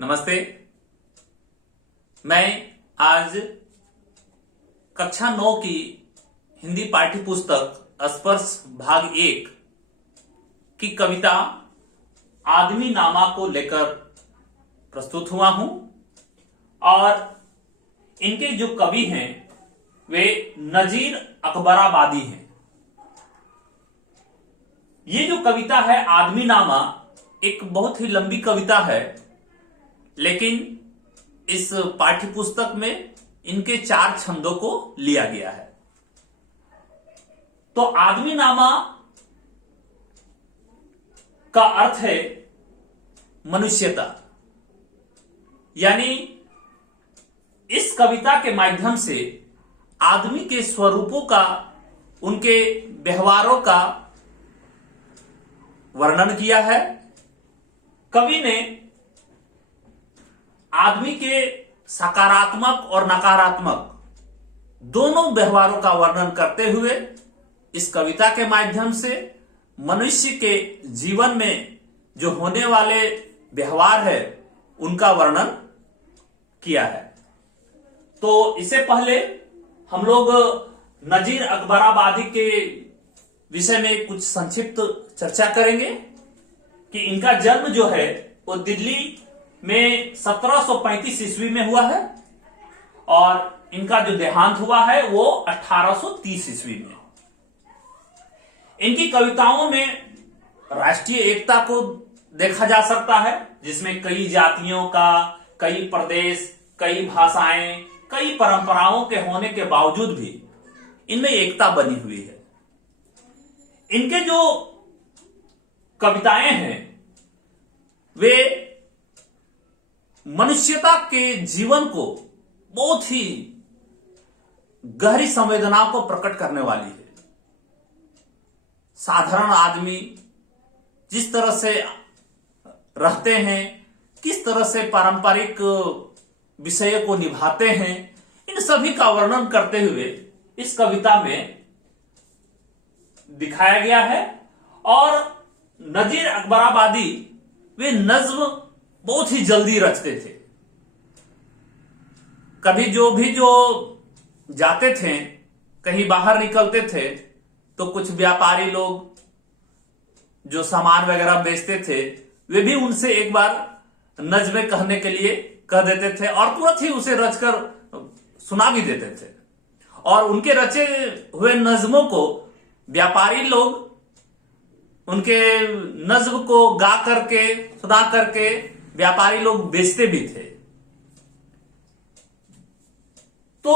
नमस्ते। मैं आज कक्षा 9 की हिंदी पाठ्य पुस्तक स्पर्श भाग 1 की कविता आदमी नामा को लेकर प्रस्तुत हुआ हूं और इनके जो कवि हैं वे नजीर अकबराबादी हैं। ये जो कविता है आदमी नामा एक बहुत ही लंबी कविता है, लेकिन इस पाठ्य पुस्तक में इनके 4 छंदों को लिया गया है। तो आदमी नामा का अर्थ है मनुष्यता, यानी इस कविता के माध्यम से आदमी के स्वरूपों का, उनके व्यवहारों का वर्णन किया है। कवि ने आदमी के सकारात्मक और नकारात्मक दोनों व्यवहारों का वर्णन करते हुए इस कविता के माध्यम से मनुष्य के जीवन में जो होने वाले व्यवहार है उनका वर्णन किया है। तो इससे पहले हम लोग नजीर अकबराबादी के विषय में कुछ संक्षिप्त चर्चा करेंगे कि इनका जन्म जो है वो दिल्ली में 1735 ईस्वी में हुआ है और इनका जो देहांत हुआ है वो 1830 ईस्वी में। इनकी कविताओं में राष्ट्रीय एकता को देखा जा सकता है, जिसमें कई जातियों का, कई प्रदेश, कई भाषाएं, कई परंपराओं के होने के बावजूद भी इनमें एकता बनी हुई है। इनके जो कविताएं हैं वे मनुष्यता के जीवन को बहुत ही गहरी संवेदनाओं को प्रकट करने वाली है। साधारण आदमी जिस तरह से रहते हैं, किस तरह से पारंपरिक विषयों को निभाते हैं, इन सभी का वर्णन करते हुए इस कविता में दिखाया गया है। और नजीर अकबराबादी वे नज्म बहुत ही जल्दी रचते थे। कभी जो जाते थे, कहीं बाहर निकलते थे, तो कुछ व्यापारी लोग जो सामान वगैरह बेचते थे वे भी उनसे एक बार नज्में कहने के लिए कह देते थे और तुरंत ही उसे रचकर सुना भी देते थे। और उनके रचे हुए नज्मों को व्यापारी लोग उनके नज्म को गा करके, सुना करके व्यापारी लोग बेचते भी थे। तो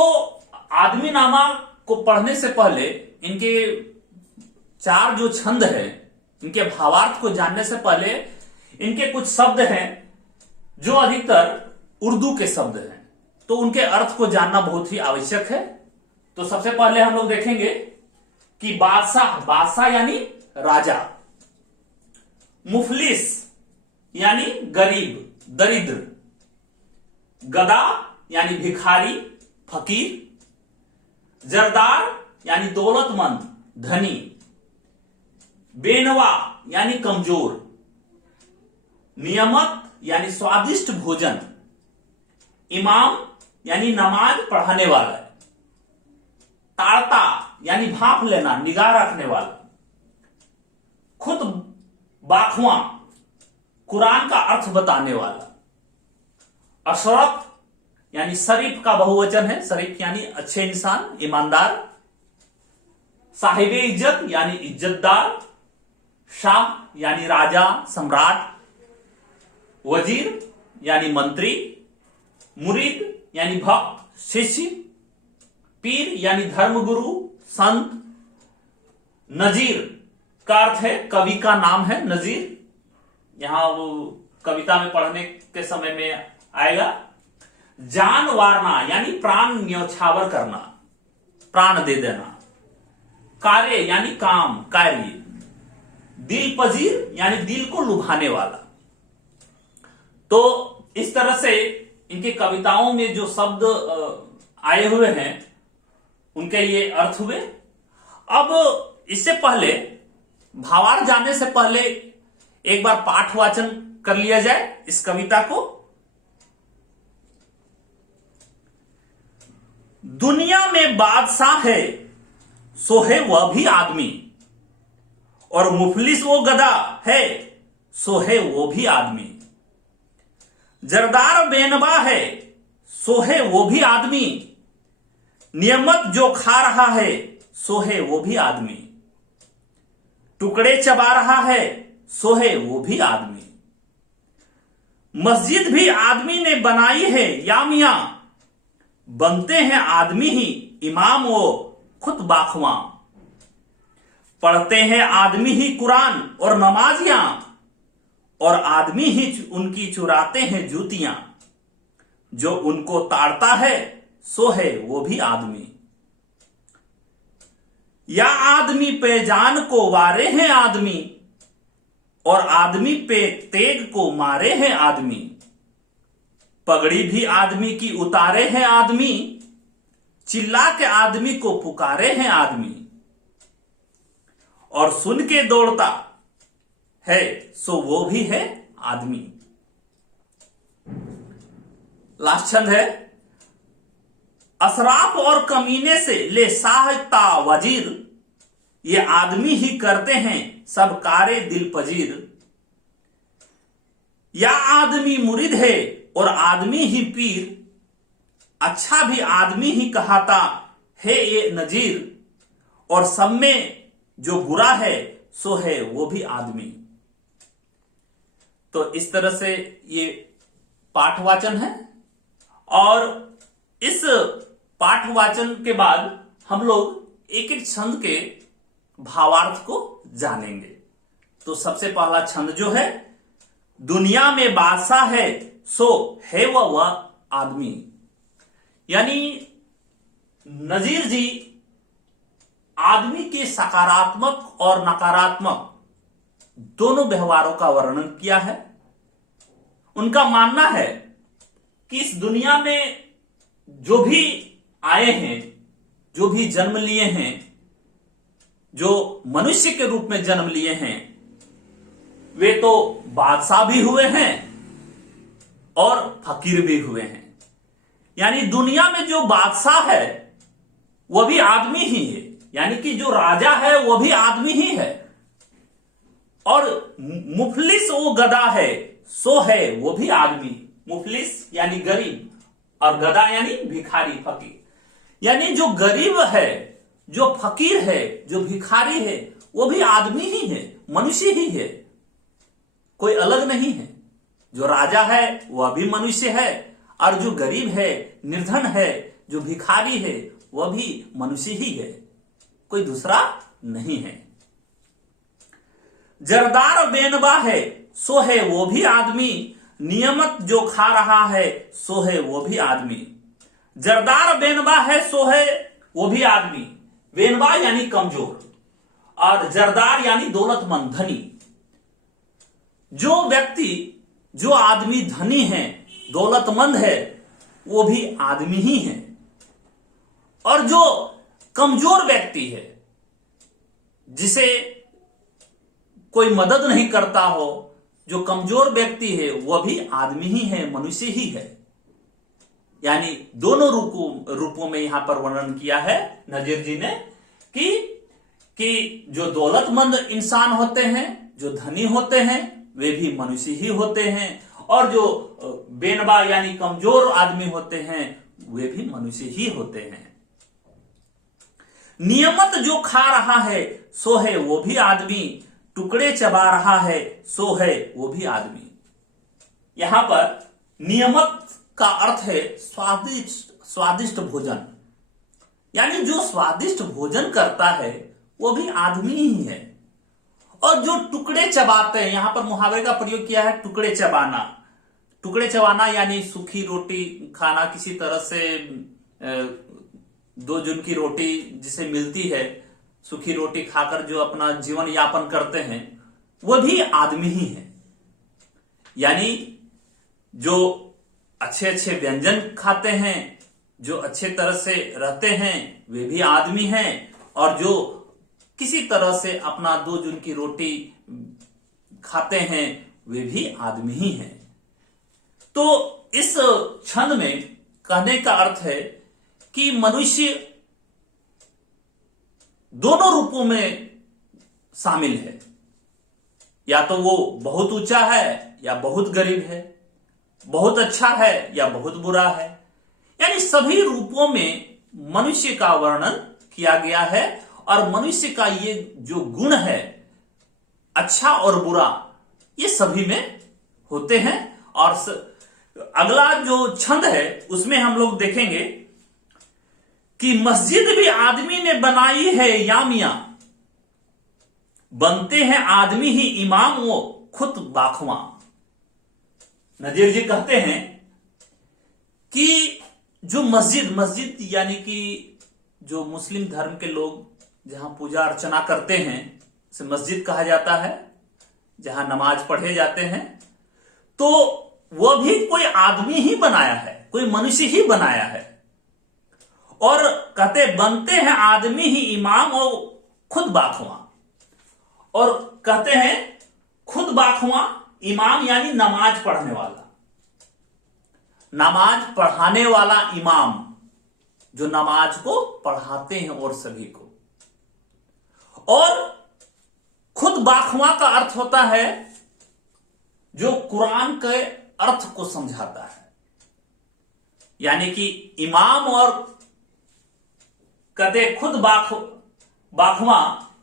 आदमी नामा को पढ़ने से पहले इनके 4 जो छंद हैं, इनके भावार्थ को जानने से पहले इनके कुछ शब्द हैं जो अधिकतर उर्दू के शब्द हैं, तो उनके अर्थ को जानना बहुत ही आवश्यक है। तो सबसे पहले हम लोग देखेंगे कि बादशाह यानी राजा, मुफलिस यानी गरीब, दरिद्र, गदा यानी भिखारी, फकीर, जरदार यानी दौलतमंद, धनी, बेनवा यानी कमजोर, नियमत यानी स्वादिष्ट भोजन, इमाम यानी नमाज पढ़ाने वाला, ताड़ता यानी भाप लेना, निगाह रखने वाला, खुद बाखवां कुरान का अर्थ बताने वाला, अशरफ यानी शरीफ का बहुवचन है, शरीफ यानी अच्छे इंसान, ईमानदार, साहिबे इज्जत यानी इज्जतदार, शाह यानी राजा, सम्राट, वजीर यानी मंत्री, मुरीद यानी भक्त, शिष्य, पीर यानी धर्मगुरु, संत, नजीर का अर्थ है कवि का नाम है नजीर, यहां वो कविता में पढ़ने के समय में आएगा। जान वारना यानी प्राण न्यौछावर करना, प्राण दे देना, कार्य यानी काम, कार्य, दिल पजीर यानी दिल को लुभाने वाला। तो इस तरह से इनके कविताओं में जो शब्द आए हुए हैं उनके ये अर्थ हुए। अब इससे पहले भावार्थ जानने से पहले एक बार पाठ वाचन कर लिया जाए इस कविता को, दुनिया में बादशाह है सो है वह भी आदमी, और मुफलिस वो गधा है सो है वो भी आदमी। जरदार बेनवा है सो है वो भी आदमी, नियमत जो खा रहा है सो है वो भी आदमी, टुकड़े चबा रहा है सो है वो भी आदमी। मस्जिद भी आदमी ने बनाई है या मियां, बनते हैं आदमी ही इमाम वो खुद बाखवां। पढ़ते हैं आदमी ही कुरान और नमाजियां, और आदमी ही उनकी चुराते हैं जूतियां। जो उनको ताड़ता है सो है वो भी आदमी। या आदमी पे जान को वारे हैं आदमी, और आदमी पे तेग को मारे हैं आदमी। पगड़ी भी आदमी की उतारे हैं आदमी, चिल्ला के आदमी को पुकारे हैं आदमी। और सुन के दौड़ता है सो वो भी है आदमी। लास्ट छंद है, असराफ और कमीने से ले साहता वजीर, ये आदमी ही करते हैं सब कारे दिल पजीर। या आदमी मुरीद है और आदमी ही पीर, अच्छा भी आदमी ही कहता है ये नजीर। और सब में जो बुरा है सो है वो भी आदमी। तो इस तरह से ये पाठवाचन है, और इस पाठवाचन के बाद हम लोग एक एक छंद के भावार्थ को जानेंगे। तो सबसे पहला छंद जो है, दुनिया में बादशाह है सो है वह आदमी। यानी नजीर जी आदमी के सकारात्मक और नकारात्मक दोनों व्यवहारों का वर्णन किया है। उनका मानना है कि इस दुनिया में जो भी आए हैं, जो भी जन्म लिए हैं, जो मनुष्य के रूप में जन्म लिए हैं, वे तो बादशाह भी हुए हैं और फकीर भी हुए हैं। यानी दुनिया में जो बादशाह है वह भी आदमी ही है, यानी कि जो राजा है वह भी आदमी ही है। और मुफलिस वो गधा है सो है वो भी आदमी। मुफलिस यानी गरीब, और गधा यानी भिखारी, फकीर। यानी जो गरीब है, जो फकीर है, जो भिखारी है, वो भी आदमी ही है, मनुष्य ही है, कोई अलग नहीं है। जो राजा है वह भी मनुष्य है, और जो गरीब है, निर्धन है, जो भिखारी है, वह भी मनुष्य ही है, कोई दूसरा नहीं है। जरदार बेनवा है सो है वो भी आदमी, नियमत जो खा रहा है सो है वो भी आदमी। जरदार बेनवा है सो है वो भी आदमी। बेनवा यानी कमजोर, और जरदार यानी दौलतमंद, धनी। जो व्यक्ति, जो आदमी धनी है, दौलतमंद है, वो भी आदमी ही है। और जो कमजोर व्यक्ति है, जिसे कोई मदद नहीं करता हो, जो कमजोर व्यक्ति है, वह भी आदमी ही है, मनुष्य ही है। यानी दोनों रूपों में यहां पर वर्णन किया है नजीर जी ने कि जो दौलतमंद इंसान होते हैं, जो धनी होते हैं, वे भी मनुष्य ही होते हैं, और जो बेनवा यानी कमजोर आदमी होते हैं, वे भी मनुष्य ही होते हैं। नियमत जो खा रहा है सो है वो भी आदमी, टुकड़े चबा रहा है सो है वो भी आदमी। यहां पर नियमत का अर्थ है स्वादिष्ट भोजन। यानी जो स्वादिष्ट भोजन करता है वो भी आदमी ही है। और जो टुकड़े चबाते हैं, यहां पर मुहावरे का प्रयोग किया है, टुकड़े चबाना। टुकड़े चबाना यानी सूखी रोटी खाना, किसी तरह से दो जून की रोटी जिसे मिलती है, सूखी रोटी खाकर जो अपना जीवन यापन करते हैं, वह भी आदमी ही है। यानी जो अच्छे अच्छे व्यंजन खाते हैं, जो अच्छे तरह से रहते हैं, वे भी आदमी हैं। और जो किसी तरह से अपना दो जून की रोटी खाते हैं, वे भी आदमी ही हैं। तो इस छंद में कहने का अर्थ है कि मनुष्य दोनों रूपों में शामिल है, या तो वो बहुत ऊंचा है या बहुत गरीब है, बहुत अच्छा है या बहुत बुरा है। यानी सभी रूपों में मनुष्य का वर्णन किया गया है, और मनुष्य का ये जो गुण है अच्छा और बुरा, ये सभी में होते हैं। और अगला जो छंद है उसमें हम लोग देखेंगे कि मस्जिद भी आदमी ने बनाई है या मियां, बनते हैं आदमी ही इमाम वो खुद बाखवा। नजीर जी कहते हैं कि जो मस्जिद यानी कि जो मुस्लिम धर्म के लोग जहां पूजा अर्चना करते हैं उसे मस्जिद कहा जाता है, जहां नमाज पढ़े जाते हैं, तो वह भी कोई आदमी ही बनाया है, कोई मनुष्य ही बनाया है। और कहते बनते हैं आदमी ही इमाम और खुद बाखवा, और कहते हैं खुद बाखवा इमाम यानी नमाज पढ़ने वाला, नमाज पढ़ाने वाला इमाम जो नमाज को पढ़ाते हैं और सभी को। और खुद बाखवा का अर्थ होता है जो कुरान के अर्थ को समझाता है। यानी कि इमाम और कहते खुद बाखवा,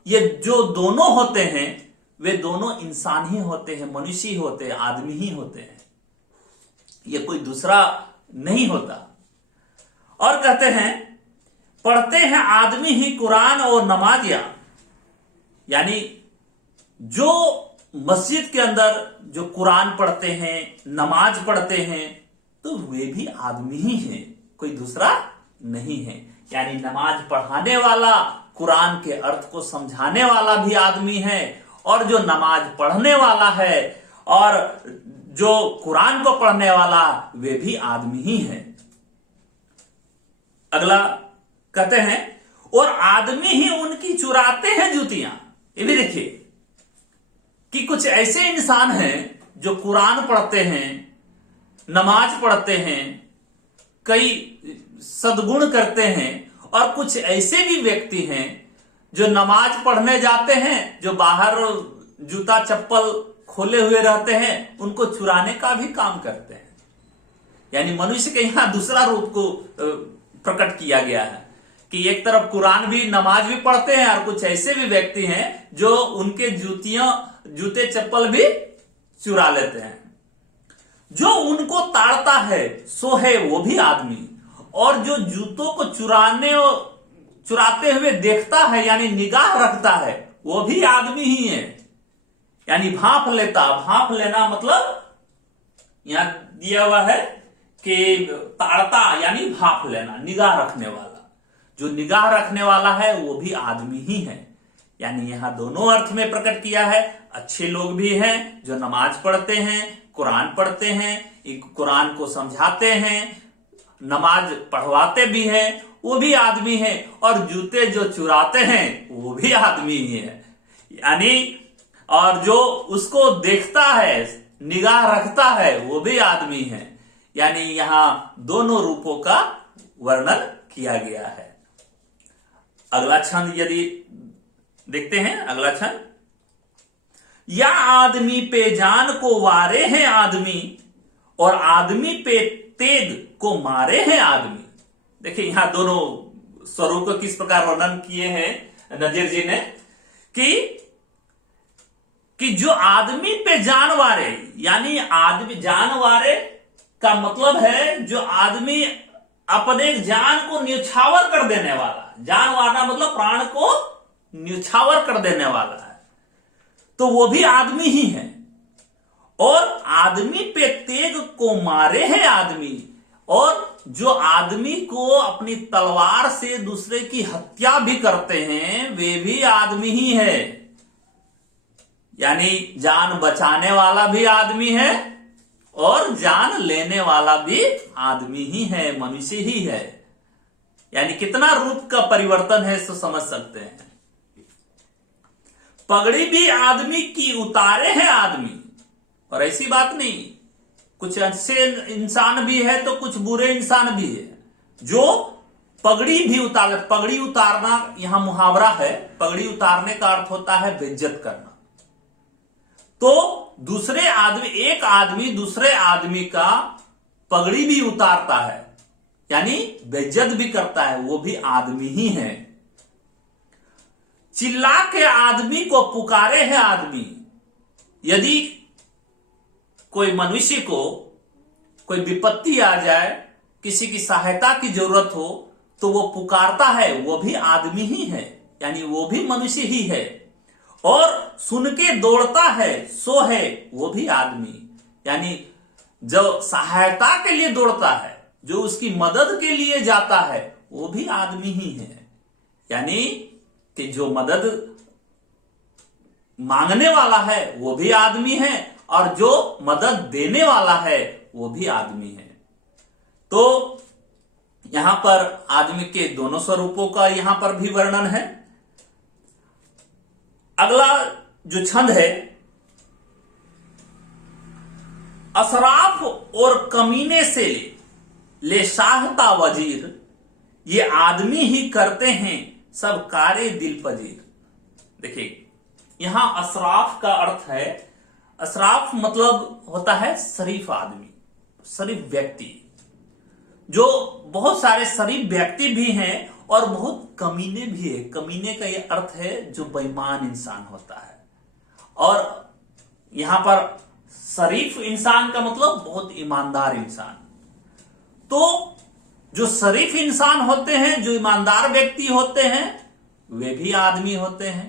ये जो दोनों होते हैं वे दोनों इंसान ही होते हैं, मनुष्य ही होते हैं, आदमी ही होते हैं, ये कोई दूसरा नहीं होता। और कहते हैं पढ़ते हैं आदमी ही कुरान और नमाजिया, यानी जो मस्जिद के अंदर जो कुरान पढ़ते हैं, नमाज पढ़ते हैं, तो वे भी आदमी ही हैं, कोई दूसरा नहीं है। यानी नमाज पढ़ाने वाला, कुरान के अर्थ को समझाने वाला भी आदमी है, और जो नमाज पढ़ने वाला है और जो कुरान को पढ़ने वाला वे भी आदमी ही है। अगला कहते हैं और आदमी ही उनकी चुराते हैं जूतियां। ये भी देखिए कि कुछ ऐसे इंसान हैं जो कुरान पढ़ते हैं, नमाज पढ़ते हैं, कई सद्गुण करते हैं, और कुछ ऐसे भी व्यक्ति हैं जो नमाज पढ़ने जाते हैं, जो बाहर जूता चप्पल खोले हुए रहते हैं, उनको चुराने का भी काम करते हैं। यानी मनुष्य के यहां दूसरा रूप को प्रकट किया गया है कि एक तरफ कुरान भी, नमाज भी पढ़ते हैं, और कुछ ऐसे भी व्यक्ति हैं जो उनके जूते चप्पल भी चुरा लेते हैं। जो उनको ताड़ता है सो है वो भी आदमी, और जो जूतों को चुराते हुए देखता है यानी निगाह रखता है वो भी आदमी ही है। यानी भांप लेना मतलब यहां दिया हुआ है कि ताड़ता यानी भांप लेना, निगाह रखने वाला। जो निगाह रखने वाला है वो भी आदमी ही है। यानी यहां दोनों अर्थ में प्रकट किया है। अच्छे लोग भी हैं जो नमाज पढ़ते हैं, कुरान पढ़ते हैं, कुरान को समझाते हैं, नमाज पढ़वाते भी हैं, वो भी आदमी हैं, और जूते जो चुराते हैं वो भी आदमी ही है। यानी और जो उसको देखता है, निगाह रखता है, वो भी आदमी है। यानी यहां दोनों रूपों का वर्णन किया गया है। अगला छंद यदि देखते हैं, अगला छंद, या आदमी पे जान को वारे हैं आदमी, और आदमी पे तेग को मारे हैं आदमी। देखिए यहां दोनों स्वरूप को किस प्रकार वर्णन किए हैं नजीर जी ने कि जो आदमी पे जानवारे, यानी आदमी जानवारे का मतलब है जो आदमी अपने जान को न्यौछावर कर देने वाला। जान वारना मतलब प्राण को न्यौछावर कर देने वाला है, तो वो भी आदमी ही है। और आदमी पे तेग को मारे हैं आदमी, और जो आदमी को अपनी तलवार से दूसरे की हत्या भी करते हैं वे भी आदमी ही है। यानी जान बचाने वाला भी आदमी है और जान लेने वाला भी आदमी ही है, मनुष्य ही है। यानी कितना रूप का परिवर्तन है इसको समझ सकते हैं। पगड़ी भी आदमी की उतारे हैं आदमी, और ऐसी बात नहीं, कुछ अच्छे इंसान भी है तो कुछ बुरे इंसान भी है। जो पगड़ी भी उतार, पगड़ी उतारना यहां मुहावरा है। पगड़ी उतारने का अर्थ होता है बेइज्जत करना। तो एक आदमी दूसरे आदमी का पगड़ी भी उतारता है, यानी बेइज्जत भी करता है, वो भी आदमी ही है। चिल्ला के आदमी को पुकारे है आदमी। यदि कोई मनुष्य को कोई विपत्ति आ जाए, किसी की सहायता की जरूरत हो, तो वो पुकारता है, वो भी आदमी ही है, यानी वो भी मनुष्य ही है। और सुन के दौड़ता है, सो है, वो भी आदमी, यानी जो सहायता के लिए दौड़ता है, जो उसकी मदद के लिए जाता है, वो भी आदमी ही है। यानी कि जो मदद मांगने वाला है वो भी आदमी है, और जो मदद देने वाला है वो भी आदमी है। तो यहां पर आदमी के दोनों स्वरूपों का यहां पर भी वर्णन है। अगला जो छंद है, असराफ और कमीने से ले शाहता वजीर, ये आदमी ही करते हैं सब कार्य दिल पजीर। देखिए यहां असराफ का अर्थ है, असराफ मतलब होता है शरीफ आदमी, शरीफ व्यक्ति। जो बहुत सारे शरीफ व्यक्ति भी हैं और बहुत कमीने भी है। कमीने का यह अर्थ है जो बेईमान इंसान होता है। और यहां पर शरीफ इंसान का मतलब बहुत ईमानदार इंसान। तो जो शरीफ इंसान होते हैं, जो ईमानदार व्यक्ति होते हैं, वे भी आदमी होते हैं।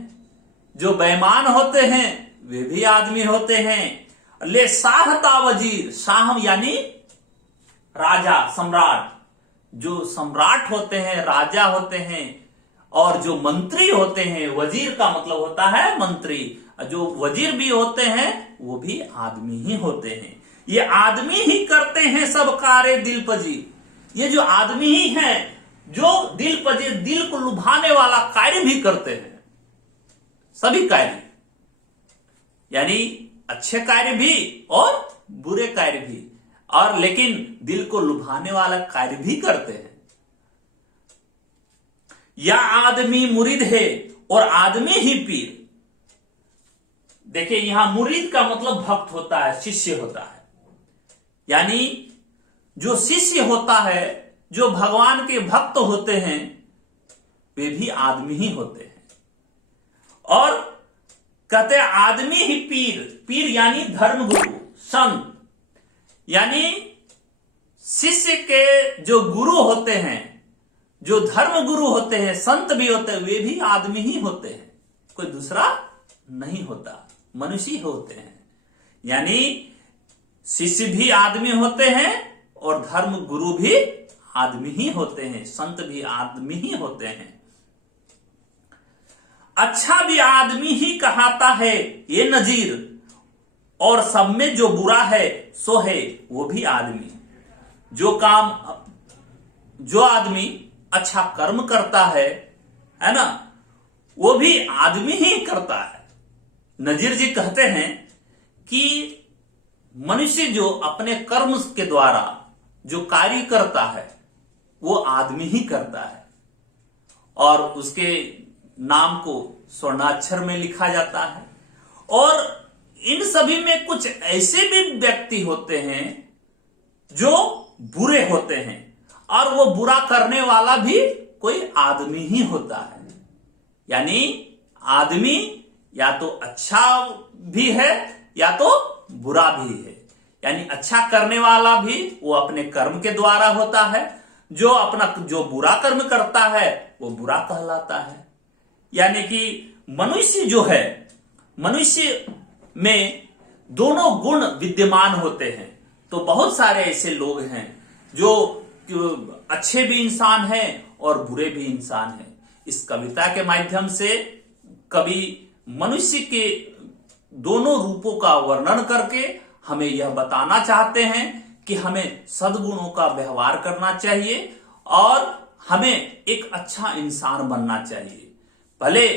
जो बेईमान होते हैं वे भी आदमी होते हैं। ले शाहता वजीर, शाह यानी राजा, सम्राट। जो सम्राट होते हैं, राजा होते हैं, और जो मंत्री होते हैं, वजीर का मतलब होता है मंत्री, जो वजीर भी होते हैं वो भी आदमी ही होते हैं। ये आदमी ही करते हैं सब कार्य दिल पजीर। ये जो आदमी ही है जो दिल पजीर, दिल को लुभाने वाला कार्य भी करते हैं, सभी कार्य, यानी अच्छे कार्य भी और बुरे कार्य भी, और लेकिन दिल को लुभाने वाला कार्य भी करते हैं। या आदमी मुरीद है और आदमी ही पीर। देखिए यहां मुरीद का मतलब भक्त होता है, शिष्य होता है। यानी जो शिष्य होता है, जो भगवान के भक्त होते हैं, वे भी आदमी ही होते हैं। और कहते हैं आदमी ही पीर। पीर यानी धर्मगुरु, संत। यानी शिष्य के जो गुरु होते हैं, जो धर्म गुरु होते हैं, संत भी होते हैं, वे भी आदमी ही होते हैं, कोई दूसरा नहीं होता, मनुष्य होते हैं। यानी शिष्य भी आदमी होते हैं और धर्म गुरु भी आदमी ही होते हैं, संत भी आदमी ही होते हैं। अच्छा भी आदमी ही कहाता है ये नजीर, और सब में जो बुरा है सो है वो भी आदमी। जो आदमी अच्छा कर्म करता है ना, वो भी आदमी ही करता है। नजीर जी कहते हैं कि मनुष्य जो अपने कर्म के द्वारा जो कार्य करता है वो आदमी ही करता है, और उसके नाम को स्वर्णाक्षर में लिखा जाता है। और इन सभी में कुछ ऐसे भी व्यक्ति होते हैं जो बुरे होते हैं, और वो बुरा करने वाला भी कोई आदमी ही होता है। यानी आदमी या तो अच्छा भी है या तो बुरा भी है। यानी अच्छा करने वाला भी वो अपने कर्म के द्वारा होता है, जो बुरा कर्म करता है वो बुरा कहलाता है। यानी कि मनुष्य जो है, मनुष्य में दोनों गुण विद्यमान होते हैं। तो बहुत सारे ऐसे लोग हैं जो अच्छे भी इंसान हैं और बुरे भी इंसान हैं। इस कविता के माध्यम से कवि मनुष्य के दोनों रूपों का वर्णन करके हमें यह बताना चाहते हैं कि हमें सद्गुणों का व्यवहार करना चाहिए और हमें एक अच्छा इंसान बनना चाहिए। भले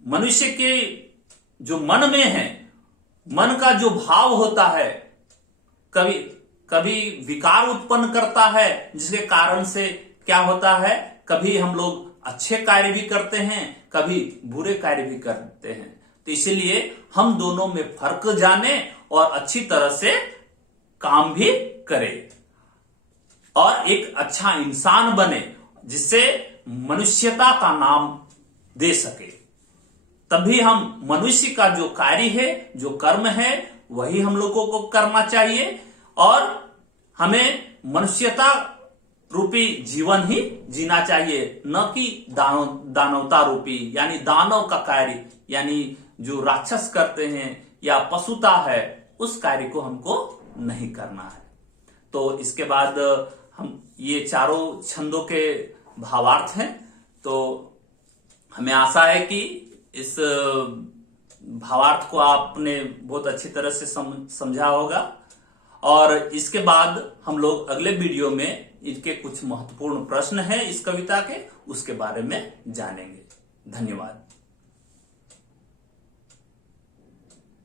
मनुष्य के जो मन में है, मन का जो भाव होता है, कभी विकार उत्पन्न करता है, जिसके कारण से क्या होता है, कभी हम लोग अच्छे कार्य भी करते हैं, कभी बुरे कार्य भी करते हैं। तो इसीलिए हम दोनों में फर्क जाने और अच्छी तरह से काम भी करें और एक अच्छा इंसान बने, जिससे मनुष्यता का नाम दे सके। तभी हम मनुष्य का जो कार्य है, जो कर्म है, वही हम लोगों को करना चाहिए और हमें मनुष्यता रूपी जीवन ही जीना चाहिए, न कि दानवता रूपी यानी दानव का कार्य, यानी जो राक्षस करते हैं या पशुता है, उस कार्य को हमको नहीं करना है। तो इसके बाद हम ये चारों छंदों के भावार्थ हैं। तो हमें आशा है कि इस भावार्थ को आपने बहुत अच्छी तरह से समझा होगा और इसके बाद हम लोग अगले वीडियो में इनके कुछ महत्वपूर्ण प्रश्न हैं इस कविता के, उसके बारे में जानेंगे। धन्यवाद।